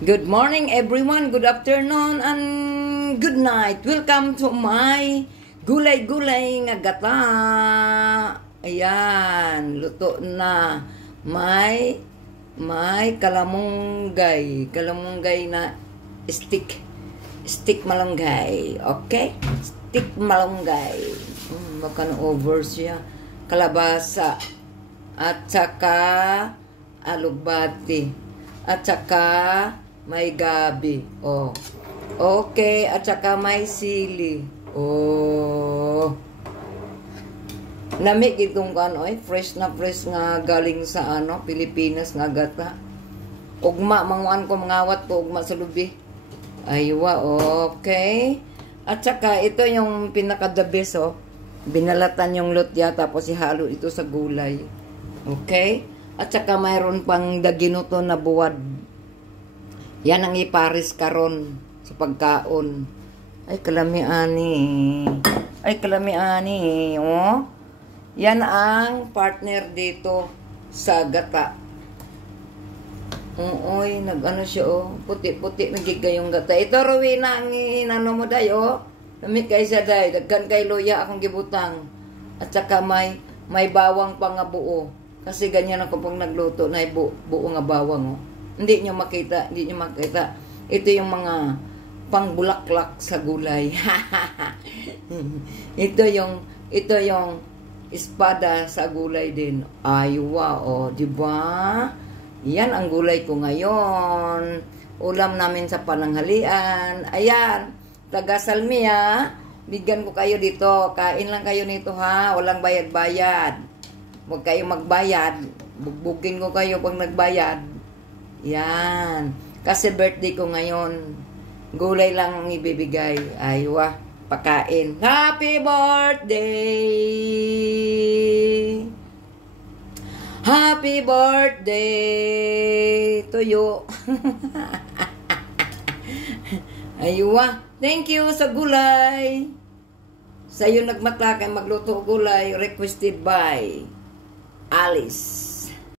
Good morning everyone, good afternoon, and good night. Welcome to my gulay-gulay nga gata. Ayan, luto na. May kalamunggay na stick malunggay. Okay? Stick malunggay. Baka na-over siya. Kalabasa. At saka alugbati. At saka may gabi. Oh. Okay. At saka may sili. Oh. Nami itong fresh nga galing sa Pilipinas nga gata. Ugma, manguan ko mangawat ko, ugma sa lubi. Aywa, okay. At saka ito yung pinaka-the best, oh. Binalatan yung lutya, tapos ihalo ito sa gulay. Okay? At saka mayroon pang daginuto na buwad. Yan ang iparis karon sa pagkaon. Ay, kalamiani. Oh. Yan ang partner dito sa gata. Oy, nag-ano siya, oh. Puti-puti, nagigayong gata. Ito, Rowena, ang inano mo, day, oh. Namit kay siya, day. Daggan kay luya akong gibutang. At saka may bawang pa nga buo. Kasi ganyan ako pag nagluto na buo nga bawang, oh. Hindi nyo makita. Ito yung mga pangbulaklak sa gulay. ito yung espada sa gulay din. Aywa, oh, di ba? Yan ang gulay ko ngayon. Ulam namin sa pananghalian. Ayan, taga Salmia, bigyan ko kayo dito. Kain lang kayo nito, ha. Walang bayad-bayad. Huwag kayo magbayad. Bugbukin ko kayo pag nagbayad. Yan. Kasi birthday ko ngayon. Gulay lang ang ibibigay. Aywa, pakain. Happy birthday! Happy birthday to you. Aywa. Thank you sa gulay. Sa'yo nagmata kay magluto gulay. Requested by Alice.